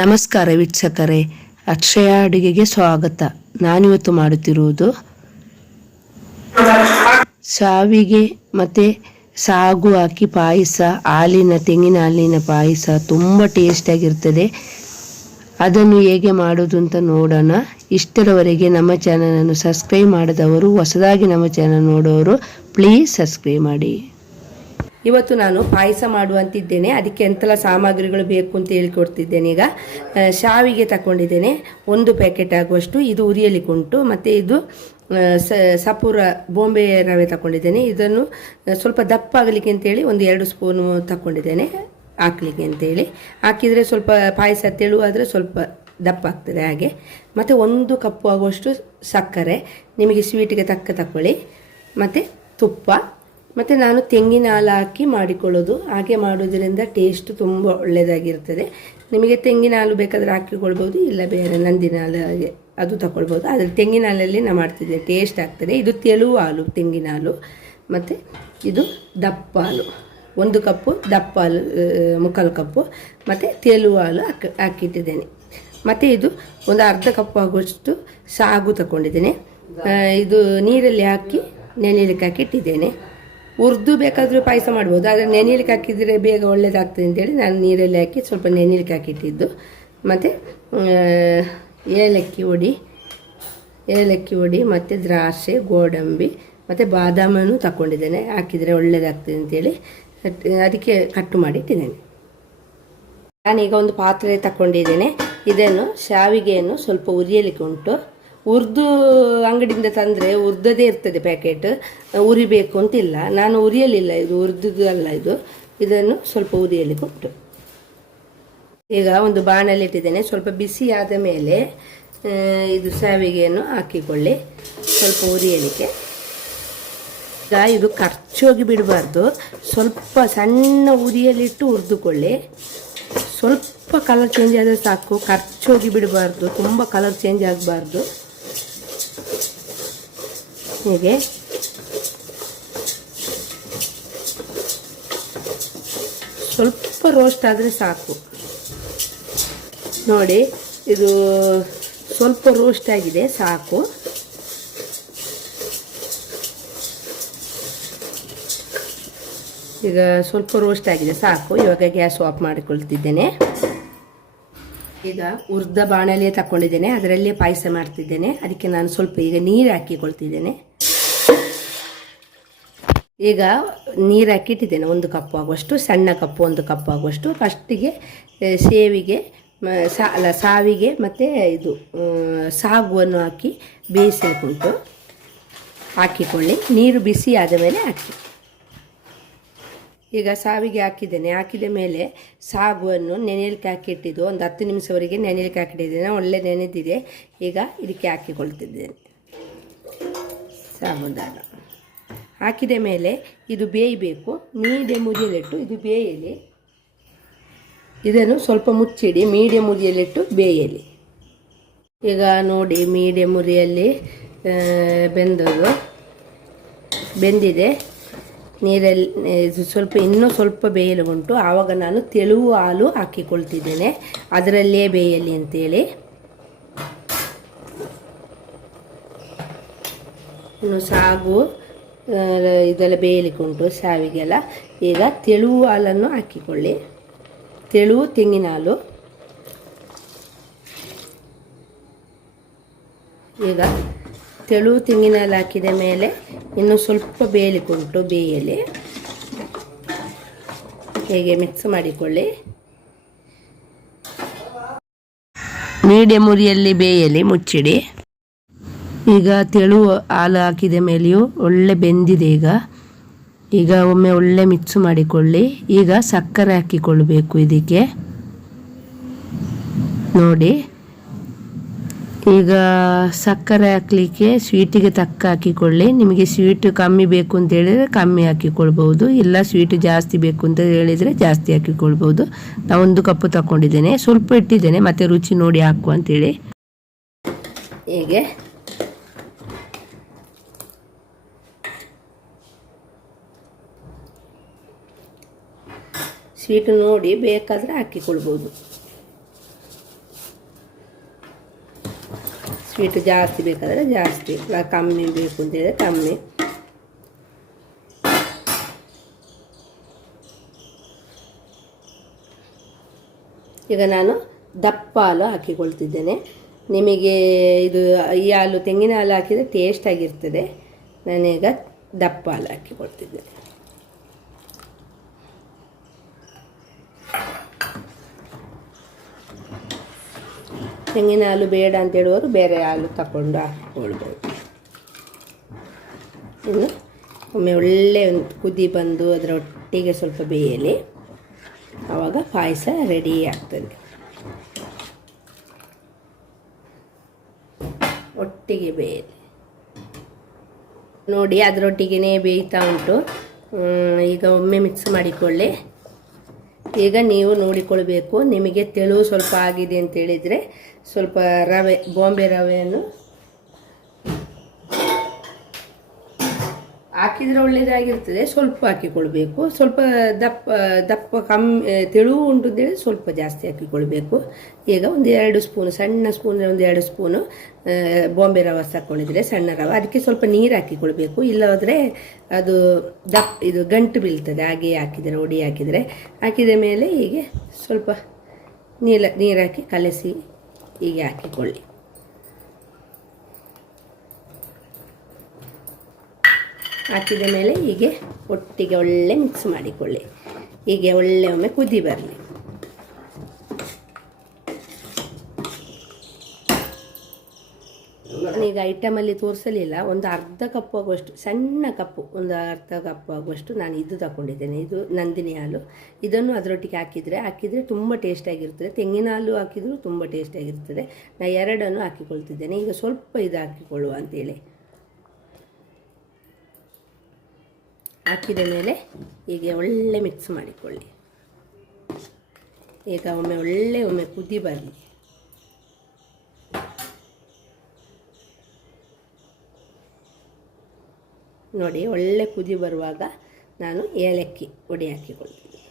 ನಮಸ್ಕಾರ ವೀಕ್ಷಕರೇ, ಅಕ್ಷಯ ಅಡುಗೆಗೆ ಸ್ವಾಗತ. ನಾನಿವತ್ತು ಮಾಡುತ್ತಿರುವುದು ಸಾವಿಗೆ ಮತ್ತು ಸಾಗು ಹಾಕಿ ಪಾಯಸ, ಹಾಲಿನ, ತೆಂಗಿನ ಹಾಲಿನ ಪಾಯಸ ತುಂಬ ಟೇಸ್ಟಿಯಾಗಿರ್ತದೆ ಅದನ್ನು ಹೇಗೆ ಮಾಡೋದು ಅಂತ ನೋಡೋಣ. ಇಷ್ಟರವರೆಗೆ ನಮ್ಮ ಚಾನಲನ್ನು ಸಬ್ಸ್ಕ್ರೈಬ್ ಮಾಡಿದವರು, ಹೊಸದಾಗಿ ನಮ್ಮ ಚಾನಲ್ ನೋಡೋರು ಪ್ಲೀಸ್ ಸಬ್ಸ್ಕ್ರೈಬ್ ಮಾಡಿ. ಇವತ್ತು ನಾನು ಪಾಯಸ ಮಾಡುವಂತಿದ್ದೇನೆ. ಅದಕ್ಕೆ ಎಂತೆಲ್ಲ ಸಾಮಗ್ರಿಗಳು ಬೇಕು ಅಂತ ಹೇಳಿಕೊಡ್ತಿದ್ದೇನೆ ಈಗ. ಶಾವಿಗೆ ತಗೊಂಡಿದ್ದೇನೆ ಒಂದು ಪ್ಯಾಕೆಟ್ ಆಗುವಷ್ಟು. ಇದು ಉರಿಯಲಿಕ್ಕೆ ಉಂಟು. ಮತ್ತು ಇದು ಸಪೂರ ಬೊಂಬೆ ರವೆ ತಗೊಂಡಿದ್ದೇನೆ ಇದನ್ನು ಸ್ವಲ್ಪ ದಪ್ಪ ಆಗಲಿಕ್ಕೆ ಅಂತೇಳಿ ಒಂದು ಎರಡು ಸ್ಪೂನು ತಗೊಂಡಿದ್ದೇನೆ ಹಾಕ್ಲಿಕ್ಕೆ ಅಂತೇಳಿ. ಹಾಕಿದರೆ ಸ್ವಲ್ಪ ಪಾಯಸ ತೆಳುವಾದರೆ ಸ್ವಲ್ಪ ದಪ್ಪ ಆಗ್ತದೆ ಹಾಗೆ. ಮತ್ತು ಒಂದು ಕಪ್ಪು ಆಗುವಷ್ಟು ಸಕ್ಕರೆ. ನಿಮಗೆ ಸ್ವೀಟಿಗೆ ತಕ್ಕ ತಗೊಳ್ಳಿ ಮತ್ತು ತುಪ್ಪ. ಮತ್ತು ನಾನು ತೆಂಗಿನ ಹಾಲು ಹಾಕಿ ಮಾಡಿಕೊಳ್ಳೋದು. ಹಾಗೆ ಮಾಡೋದ್ರಿಂದ ಟೇಸ್ಟ್ ತುಂಬ ಒಳ್ಳೆಯದಾಗಿರ್ತದೆ ನಿಮಗೆ ತೆಂಗಿನ ಹಾಲು ಬೇಕಾದರೆ ಹಾಕಿಕೊಳ್ಬೋದು ಇಲ್ಲ ಬೇರೆ ನಂದಿನ ಹಾಲು ಹಾಗೆ ಅದು ತಗೊಳ್ಬೋದು ಆದರೆ ತೆಂಗಿನ ಹಾಲಲ್ಲಿ ನಾನು ಮಾಡ್ತಿದ್ದೆ ಟೇಸ್ಟ್ ಆಗ್ತದೆ. ಇದು ತೆಳು ಹಾಲು ತೆಂಗಿನ ಹಾಲು. ಮತ್ತು ಇದು ದಪ್ಪ ಹಾಲು. ಒಂದು ಕಪ್ಪು ದಪ್ಪ ಹಾಲು ಮುಕ್ಕಾಲು ಕಪ್ಪು. ಮತ್ತು ತೆಳು ಹಾಲು ಹಾಕಿ, ಹಾಕಿಟ್ಟಿದ್ದೇನೆ. ಮತ್ತು ಇದು ಒಂದು ಅರ್ಧ ಕಪ್ ಆಗುವಷ್ಟು ಸಾಗು ತಗೊಂಡಿದ್ದೇನೆ ಇದು ನೀರಲ್ಲಿ ಹಾಕಿ ನೆನೆಯಲಿಕ್ಕೆ ಹಾಕಿ ಇಟ್ಟಿದ್ದೇನೆ ಹುರಿದು ಬೇಕಾದರೂ ಪಾಯಸ ಮಾಡ್ಬೋದು. ಆದರೆ ನೆನೆಯಲಿಕ್ಕೆ ಹಾಕಿದರೆ ಬೇಗ ಒಳ್ಳೇದಾಗ್ತದೆ ಅಂತೇಳಿ ನಾನು ನೀರಲ್ಲಿ ಹಾಕಿ ಸ್ವಲ್ಪ ನೆನೆಲಿಕ್ಕೆ ಹಾಕಿಟ್ಟಿದ್ದು. ಮತ್ತು ಏಲಕ್ಕಿ ಹೊಡಿ ಏಲಕ್ಕಿ ಹೊಡಿ ಮತ್ತು ದ್ರಾಕ್ಷೆ, ಗೋಡಂಬಿ, ಮತ್ತು ಬಾದಾಮನ್ನು ತಗೊಂಡಿದ್ದೇನೆ ಹಾಕಿದರೆ ಒಳ್ಳೆಯದಾಗ್ತದೆ ಅಂತೇಳಿ ಅದ್- ಅದಕ್ಕೆ ಕಟ್ಟು ಮಾಡಿ ಇಟ್ಟಿದ್ದೇನೆ. ನಾನೀಗ ಒಂದು ಪಾತ್ರೆ ತಗೊಂಡಿದ್ದೇನೆ ಇದನ್ನು ಶಾವಿಗೆಯನ್ನು ಸ್ವಲ್ಪ ಉರಿಯಲಿಕ್ಕೆ ಉಂಟು. ಹುರಿದು ಅಂಗಡಿಯಿಂದ ತಂದರೆ ಉರ್ದದೇ ಇರ್ತದೆ ಪ್ಯಾಕೆಟ್. ಉರಿಬೇಕು ಅಂತಿಲ್ಲ. ನಾನು ಉರಿಯಲಿಲ್ಲ ಇದು, ಉರ್ದುದು ಅಲ್ಲ ಇದು. ಇದನ್ನು ಸ್ವಲ್ಪ ಉರಿಯಲಿ ಕೊಟ್ಟು. ಈಗ ಒಂದು ಬಾಣಲಿ ಇಟ್ಟಿದ್ದೇನೆ. ಸ್ವಲ್ಪ ಬಿಸಿ ಆದ ಮೇಲೆ ಇದು ಸಾವಿಗೆಯನ್ನು ಹಾಕಿಕೊಳ್ಳಿ. ಸ್ವಲ್ಪ ಉರಿಯಲಿಕ್ಕೆ. ಈಗ ಇದು ಖರ್ಚೋಗಿ ಬಿಡಬಾರ್ದು. ಸ್ವಲ್ಪ ಸಣ್ಣ ಉರಿಯಲ್ಲಿಟ್ಟು ಹುರಿದುಕೊಳ್ಳಿ ಸ್ವಲ್ಪ ಕಲರ್ ಚೇಂಜ್ ಆದರೆ ಸಾಕು. ಖರ್ಚೋಗಿ ಬಿಡಬಾರ್ದು. ತುಂಬ ಕಲರ್ ಚೇಂಜ್ ಆಗಬಾರ್ದು. ಹೀಗೆ ಸ್ವಲ್ಪ ರೋಸ್ಟ್ ಆದರೆ ಸಾಕು. ನೋಡಿ, ಇದು ಸ್ವಲ್ಪ ರೋಸ್ಟ್ ಆಗಿದೆ, ಸಾಕು. ಈಗ ಸ್ವಲ್ಪ ರೋಸ್ಟ್ ಆಗಿದೆ, ಸಾಕು. ಇವಾಗ ಗ್ಯಾಸ್ ಆಫ್ ಮಾಡಿಕೊಳ್ತಿದ್ದೇನೆ. ಈಗ ಉರ್ದ ಬಾಣಲೆ ತಗೊಂಡಿದ್ದೇನೆ ಅದರಲ್ಲೇ ಪಾಯಸ ಮಾಡ್ತಿದ್ದೇನೆ. ಅದಕ್ಕೆ ನಾನು ಸ್ವಲ್ಪ ಈಗ ನೀರು ಹಾಕಿಕೊಳ್ತಿದ್ದೇನೆ. ಈಗ ನೀರು ಹಾಕಿಟ್ಟಿದ್ದೇನೆ, ಒಂದು ಕಪ್ ಆಗುವಷ್ಟು, ಸಣ್ಣ ಕಪ್ಪು ಒಂದು ಕಪ್ ಆಗುವಷ್ಟು. ಫಸ್ಟಿಗೆ ಸೇವಿಗೆ, ಮ- ಸಾ, ಅಲ್ಲ, ಸಾವಿಗೆ ಮತ್ತು ಇದು ಸಾಗುವನ್ನು ಹಾಕಿ ಬೇಯಿಸಲಿಕ್ಕೆ ಉಂಟು ಹಾಕಿಕೊಳ್ಳಿ. ನೀರು ಬಿಸಿ ಆದ ಮೇಲೆ ಹಾಕಿ. ಈಗ ಸಾವಿಗೆ ಹಾಕಿದ್ದೇನೆ. ಹಾಕಿದ ಮೇಲೆ ಸಾಗುವನ್ನು ನೆನೆಯಲಿಕ್ಕೆ ಹಾಕಿಟ್ಟಿದ್ದು, ಒಂದು ಹತ್ತು ನಿಮಿಷವರೆಗೆ ನೆನೆಯಲಿಕ್ಕೆ ಹಾಕಿಟ್ಟಿದ್ದೇನೆ. ಒಳ್ಳೆ ನೆನೆದಿದೆ. ಈಗ ಇದಕ್ಕೆ ಹಾಕಿಕೊಳ್ತಿದ್ದೇನೆ. ಸಾಬುದಾನ ಹಾಕಿದ ಮೇಲೆ ಇದು ಬೇಯಬೇಕು. ಮೀಡಿಯಂ ಉರಿಯಲ್ಲಿಟ್ಟು ಇದು ಬೇಯಲಿ. ಇದನ್ನು ಸ್ವಲ್ಪ ಮುಚ್ಚಿಡಿ. ಮೀಡಿಯಂ ಉರಿಯಲ್ಲಿಟ್ಟು ಬೇಯಲಿ. ಈಗ ನೋಡಿ, ಮೀಡಿಯಂ ಉರಿಯಲ್ಲಿ ಬೆಂದದು ಬೆಂದಿದೆ. ನೀರಲ್ಲಿ ಸ್ವಲ್ಪ, ಇನ್ನೂ ಸ್ವಲ್ಪ ಬೇಯಲು ಉಂಟು. ಆವಾಗ ನಾನು ತೆಳುವು ಹಾಲು ಹಾಕಿಕೊಳ್ತಿದ್ದೇನೆ. ಅದರಲ್ಲೇ ಬೇಯಲಿ ಅಂತೇಳಿ. ಇನ್ನು ಸಾಗು. ಇದೆಲ್ಲ ಬೇಯಲಿಕ್ಕೆ ಉಂಟು ಸಾವಿಗೆಲ್ಲ ಈಗ ತೆಳುವು ಹಾಲನ್ನು ಹಾಕಿಕೊಳ್ಳಿ. ತೆಳುವು, ತೆಂಗಿನ ಹಾಲು. ಈಗ ತೆಳು ತೆಂಗಿನ ಹಾಲು ಹಾಕಿದ ಮೇಲೆ ಇನ್ನು ಸ್ವಲ್ಪ ಬೇಯಲಿಕ್ಕೆ ಉಂಟು ಬೇಯಲಿ ಹೇಗೆ ಮಿಕ್ಸ್ ಮಾಡಿಕೊಳ್ಳಿ. ಮೀಡಿಯಮ್ ಉರಿಯಲ್ಲಿ ಬೇಯಲಿ ಮುಚ್ಚಿಡಿ. ಈಗ ತೆಳು ಹಾಲು ಹಾಕಿದ ಮೇಲೆಯೂ ಒಳ್ಳೆ ಬೆಂದಿದೆ ಈಗ. ಈಗ ಒಮ್ಮೆ ಒಳ್ಳೆ ಮಿಕ್ಸ್ ಮಾಡಿಕೊಳ್ಳಿ. ಈಗ ಸಕ್ಕರೆ ಹಾಕಿಕೊಳ್ಬೇಕು ಇದಕ್ಕೆ. ನೋಡಿ. ಈಗ ಸಕ್ಕರೆ ಹಾಕಲಿಕ್ಕೆ ಸ್ವೀಟಿಗೆ ತಕ್ಕ ಹಾಕಿಕೊಳ್ಳಿ. ನಿಮಗೆ ಸ್ವೀಟ್ ಕಮ್ಮಿ ಬೇಕು ಅಂತ ಹೇಳಿದರೆ ಕಮ್ಮಿ ಹಾಕಿಕೊಳ್ಬೋದು ಇಲ್ಲ ಸ್ವೀಟ್ ಜಾಸ್ತಿ ಬೇಕು ಅಂತ ಹೇಳಿದರೆ ಜಾಸ್ತಿ ಹಾಕಿಕೊಳ್ಬೋದು ನಾನು ಒಂದು ಕಪ್ಪು ತಗೊಂಡಿದ್ದೇನೆ ಸ್ವಲ್ಪ ಇಟ್ಟಿದ್ದೇನೆ. ಮತ್ತೆ ರುಚಿ ನೋಡಿ ಹಾಕು ಅಂತೇಳಿ ಹೀಗೆ? ಸ್ವೀಟ್ ನೋಡಿ ಬೇಕಾದರೆ ಹಾಕಿಕೊಳ್ಬೋದು. ಸ್ವೀಟ್ ಜಾಸ್ತಿ ಬೇಕಾದರೆ ಜಾಸ್ತಿ ಕಮ್ಮಿ ಬೇಕು ಅಂತೇಳಿದರೆ ಕಮ್ಮಿ. ಈಗ ನಾನು ದಪ್ಪ ಹಾಲು ಹಾಕಿಕೊಳ್ತಿದ್ದೇನೆ. ನಿಮಗೆ ಇದು ಈ ಹಾಲು ತೆಂಗಿನ ಹಾಲು ಹಾಕಿದರೆ ಟೇಸ್ಟ್ ಆಗಿರ್ತದೆ. ನಾನೀಗ ದಪ್ಪ ಹಾಲು ಹಾಕಿಕೊಳ್ತಿದ್ದೇನೆ. ತೆಂಗಿನ ಹಾಲು ಬೇಡ ಅಂತ ಹೇಳುವರು ಬೇರೆ ಹಾಲು ತಗೊಂಡು ಹಾಕ್ಕೊಳ್ಬೋದು. ಇನ್ನು ಒಮ್ಮೆ ಒಳ್ಳೆ ಒಂದು ಕುದಿ ಬಂದು ಅದರ ಒಟ್ಟಿಗೆ ಸ್ವಲ್ಪ ಬೇಯಲಿ. ಆವಾಗ ಪಾಯಸ ರೆಡಿ ಆಗ್ತದೆ. ಒಟ್ಟಿಗೆ ಬೇಯಲಿ. ನೋಡಿ ಅದರೊಟ್ಟಿಗೆ ಬೇಯ್ತಾ ಉಂಟು. ಈಗ ಒಮ್ಮೆ ಮಿಕ್ಸ್ ಮಾಡಿಕೊಳ್ಳಿ. ಈಗ ನೀವು ನೋಡಿಕೊಳ್ಬೇಕು. ನಿಮಗೆ ತೆಳು ಸ್ವಲ್ಪ ಆಗಿದೆ ಅಂತೇಳಿದರೆ ಸ್ವಲ್ಪ ರವೆ ಬಾಂಬೆ ರವೆಯನ್ನು ಹಾಕಿದರೆ ಒಳ್ಳೆಯದಾಗಿರ್ತದೆ ಸ್ವಲ್ಪ ಹಾಕಿಕೊಳ್ಬೇಕು. ಸ್ವಲ್ಪ ದಪ್ಪ ದಪ್ಪ ಕಮ್ಮಿ ತೆಳು ಉಂಟು ಅಂತೇಳಿ ಸ್ವಲ್ಪ ಜಾಸ್ತಿ ಹಾಕಿಕೊಳ್ಬೇಕು. ಈಗ ಒಂದು ಎರಡು ಸ್ಪೂನು, ಸಣ್ಣ ಸ್ಪೂನ್ ಒಂದು ಎರಡು ಸ್ಪೂನು ಬಾಂಬೆ ರವೆ ತಗೊಂಡಿದ್ರೆ ಸಣ್ಣ ರವೆ. ಅದಕ್ಕೆ ಸ್ವಲ್ಪ ನೀರು ಹಾಕಿಕೊಳ್ಬೇಕು. ಇಲ್ಲವಾದರೆ ಅದು ದಪ್ಪ, ಇದು ಗಂಟು ಬೀಳ್ತದೆ. ಹಾಗೆ ಹಾಕಿದರೆ, ಒಡಿ ಹಾಕಿದರೆ. ಹಾಕಿದ ಮೇಲೆ ಹೀಗೆ ಸ್ವಲ್ಪ ನೀಲ, ನೀರು ಹಾಕಿ ಕಲಸಿ ಹೀಗೆ ಹಾಕಿಕೊಳ್ಳಿ. ಹಾಕಿದ ಮೇಲೆ ಹೀಗೆ ಒಟ್ಟಿಗೆ ಒಳ್ಳೆ ಮಿಕ್ಸ್ ಮಾಡಿಕೊಳ್ಳಿ. ಹೀಗೆ ಒಳ್ಳೆ ಒಮ್ಮೆ ಕುದಿ ಬರಲಿ. ನಾನೀಗ ಐಟಮಲ್ಲಿ ತೋರಿಸಲಿಲ್ಲ, ಒಂದು ಅರ್ಧ ಕಪ್ ಆಗುವಷ್ಟು, ಸಣ್ಣ ಕಪ್ಪು ಒಂದು ಅರ್ಧ ಕಪ್ ಆಗುವಷ್ಟು ನಾನು ಇದು ತಗೊಂಡಿದ್ದೇನೆ. ಇದು ನಂದಿನಿ ಹಾಲು. ಇದನ್ನು ಅದರೊಟ್ಟಿಗೆ ಹಾಕಿದರೆ ಹಾಕಿದರೆ ತುಂಬ ಟೇಸ್ಟಾಗಿರ್ತದೆ ತೆಂಗಿನ ಹಾಲು ಹಾಕಿದರೂ ತುಂಬ ಟೇಸ್ಟಾಗಿರ್ತದೆ ನಾನು ಎರಡನ್ನು ಹಾಕಿಕೊಳ್ತಿದ್ದೇನೆ. ಈಗ ಸ್ವಲ್ಪ ಇದು ಹಾಕಿಕೊಳ್ಳುವ ಅಂತೇಳಿ. ಹಾಕಿದ ಮೇಲೆ ಹೀಗೆ ಒಳ್ಳೆ ಮಿಕ್ಸ್ ಮಾಡಿಕೊಳ್ಳಿ. ಈಗ ಒಮ್ಮೆ ಒಳ್ಳೆ ಒಮ್ಮೆ ಕುದಿ ಬರಲಿ ನೋಡಿ ಒಳ್ಳೆ ಕುದಿ ಬರುವಾಗ ನಾನು ಏಲಕ್ಕಿ ಒಡಿ ಹಾಕಿಕೊಳ್ತೀನಿ.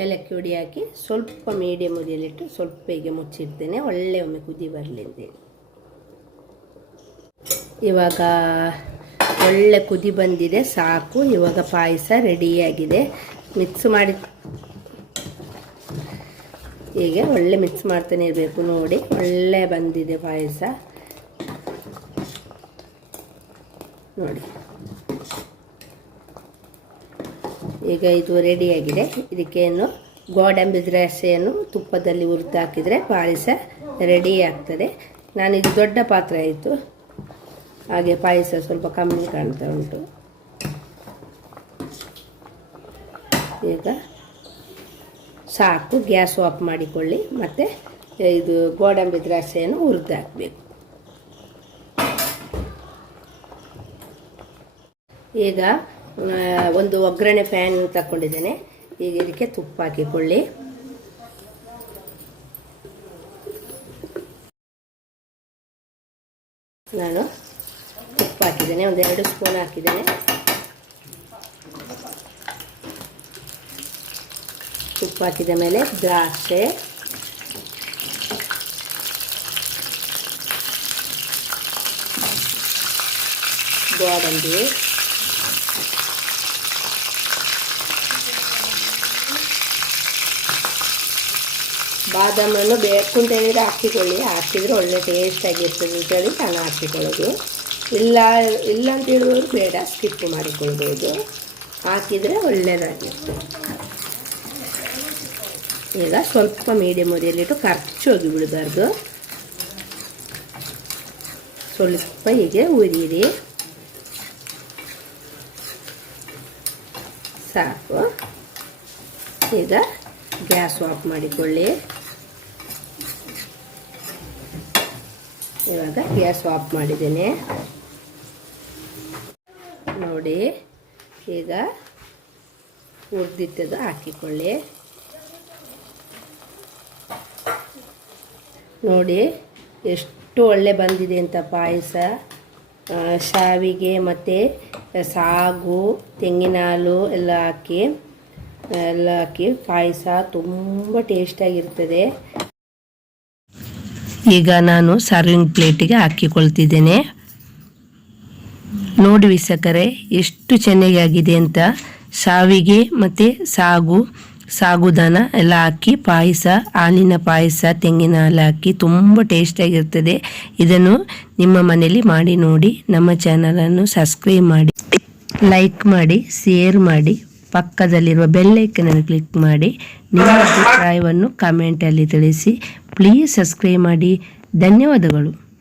ಏಲಕ್ಕಿ ಹುಡಿ ಹಾಕಿ ಸ್ವಲ್ಪ ಮೀಡಿಯಮ್ ಉರಿಯಲ್ಲಿಟ್ಟು ಸ್ವಲ್ಪ ಬೇಗ ಮುಚ್ಚಿಡ್ತೇನೆ. ಒಳ್ಳೆ ಒಮ್ಮೆ ಕುದಿ ಬರಲಿ ಅಂತೇಳಿ ಇವಾಗ ಒಳ್ಳೆ ಕುದಿ ಬಂದಿದೆ, ಸಾಕು. ಇವಾಗ ಪಾಯಸ ರೆಡಿಯಾಗಿದೆ. ಮಿಕ್ಸ್ ಮಾಡಿ ಹೀಗೆ ಒಳ್ಳೆ ಮಿಕ್ಸ್ ಮಾಡ್ತಾನೆ ಇರಬೇಕು ನೋಡಿ. ಒಳ್ಳೆ ಬಂದಿದೆ ಪಾಯಸ. ನೋಡಿ. ಈಗ ಇದು ರೆಡಿಯಾಗಿದೆ ಇದಕ್ಕೇನು ಗೋಡಂಬಿ ದ್ರಾಸೆಯನ್ನು ತುಪ್ಪದಲ್ಲಿ ಹುರಿದು ಹಾಕಿದರೆ ಪಾಯಸ ರೆಡಿ ಆಗ್ತದೆ. ನಾನು ಇದು ದೊಡ್ಡ ಪಾತ್ರೆ ಆಯಿತು. ಹಾಗೆ ಪಾಯಸ ಸ್ವಲ್ಪ ಕಮ್ಮಿ ಕಾಣ್ತಾ ಉಂಟು. ಈಗ ಸಾಕು, ಗ್ಯಾಸ್ ಆಫ್ ಮಾಡಿಕೊಳ್ಳಿ. ಮತ್ತು ಇದು ಗೋಡಂಬಿ ದ್ರಾಸೆಯನ್ನು ಹುರಿದು ಹಾಕಬೇಕು. ಈಗ ಒಂದು ಒಗ್ಗರಣೆ ಪ್ಯಾನ್ ತಗೊಂಡಿದ್ದೇನೆ ಈಗ ಇದಕ್ಕೆ ತುಪ್ಪ ಹಾಕಿಕೊಳ್ಳಿ. ನಾನು ತುಪ್ಪ ಹಾಕಿದ್ದೇನೆ. ಒಂದು ಎರಡು ಸ್ಪೂನ್ ಹಾಕಿದ್ದೇನೆ. ತುಪ್ಪ ಹಾಕಿದ ಮೇಲೆ ದ್ರಾಕ್ಷೆ. ಗೋಡಂಬಿ. ಬಾದಾಮನ್ನು ಬೇಕು ಅಂತ ಹೇಳಿದರೆ ಹಾಕಿಕೊಳ್ಳಿ. ಹಾಕಿದರೆ ಒಳ್ಳೆ ಟೇಸ್ಟ್ ಆಗಿರ್ತದೆ ಅಂತೇಳಿ ನಾನು ಹಾಕಿಕೊಳ್ಳೋದು. ಇಲ್ಲ ಇಲ್ಲ ಅಂತ ಹೇಳುವವರು ಬೇಡ ಸ್ಕಿಪ್ ಮಾಡಿಕೊಳ್ಬೋದು. ಹಾಕಿದರೆ ಒಳ್ಳೆಯದಾಗಿರ್ತದೆ ಈಗ ಸ್ವಲ್ಪ ಮೀಡಿಯಮ್ ಖರ್ಚು ಹೋಗಿ ಬಿಡಬಾರ್ದು. ಸ್ವಲ್ಪ ಹೀಗೆ ಉರಿಯಿರಿ. ಸಾಕು. ಈಗ ಗ್ಯಾಸ್ ಆಫ್ ಮಾಡಿಕೊಳ್ಳಿ. ಇವಾಗ ಗ್ಯಾಸ್ ಆಫ್ ಮಾಡಿದ್ದೇನೆ. ನೋಡಿ, ಈಗ ಹುರಿದಿಟ್ಟದು ಹಾಕಿಕೊಳ್ಳಿ. ನೋಡಿ, ಎಷ್ಟು ಒಳ್ಳೆ ಬಂದಿದೆ ಅಂತ ಪಾಯಸ. ಶಾವಿಗೆ ಮತ್ತು ಸಾಗು ತೆಂಗಿನ ಹಾಲು ಎಲ್ಲ ಹಾಕಿ ಎಲ್ಲ ಹಾಕಿ ಪಾಯಸ ತುಂಬ ಟೇಸ್ಟಾಗಿರ್ತದೆ ಈಗ ನಾನು ಸರ್ವಿಂಗ್ ಪ್ಲೇಟಿಗೆ ಹಾಕಿಕೊಳ್ತಿದ್ದೇನೆ. ನೋಡಿ ವೀಕ್ಷಕರೇ, ಎಷ್ಟು ಚೆನ್ನಾಗಿ ಆಗಿದೆ ಅಂತ. ಶಾವಿಗೆ ಮತ್ತು ಸಾಗು, ಸಾಗುದಾನ ಎಲ್ಲ ಹಾಕಿ ಪಾಯಸ, ಹಾಲಿನ ಪಾಯಸ, ತೆಂಗಿನ ಹಾಲು ಹಾಕಿ ತುಂಬ ಟೇಸ್ಟಾಗಿರ್ತದೆ ಇದನ್ನು ನಿಮ್ಮ ಮನೆಯಲ್ಲಿ ಮಾಡಿ ನೋಡಿ, ನಮ್ಮ ಚಾನಲನ್ನು ಸಬ್ಸ್ಕ್ರೈಬ್ ಮಾಡಿ ಲೈಕ್ ಮಾಡಿ ಶೇರ್ ಮಾಡಿ. ಪಕ್ಕದಲ್ಲಿರುವ ಬೆಲ್ಲೈಕನನ್ನು ಕ್ಲಿಕ್ ಮಾಡಿ ನಿಮ್ಮ ಅಭಿಪ್ರಾಯವನ್ನು ಕಮೆಂಟಲ್ಲಿ ತಿಳಿಸಿ. ಪ್ಲೀಸ್ ಸಬ್ಸ್ಕ್ರೈಬ್ ಮಾಡಿ. ಧನ್ಯವಾದಗಳು.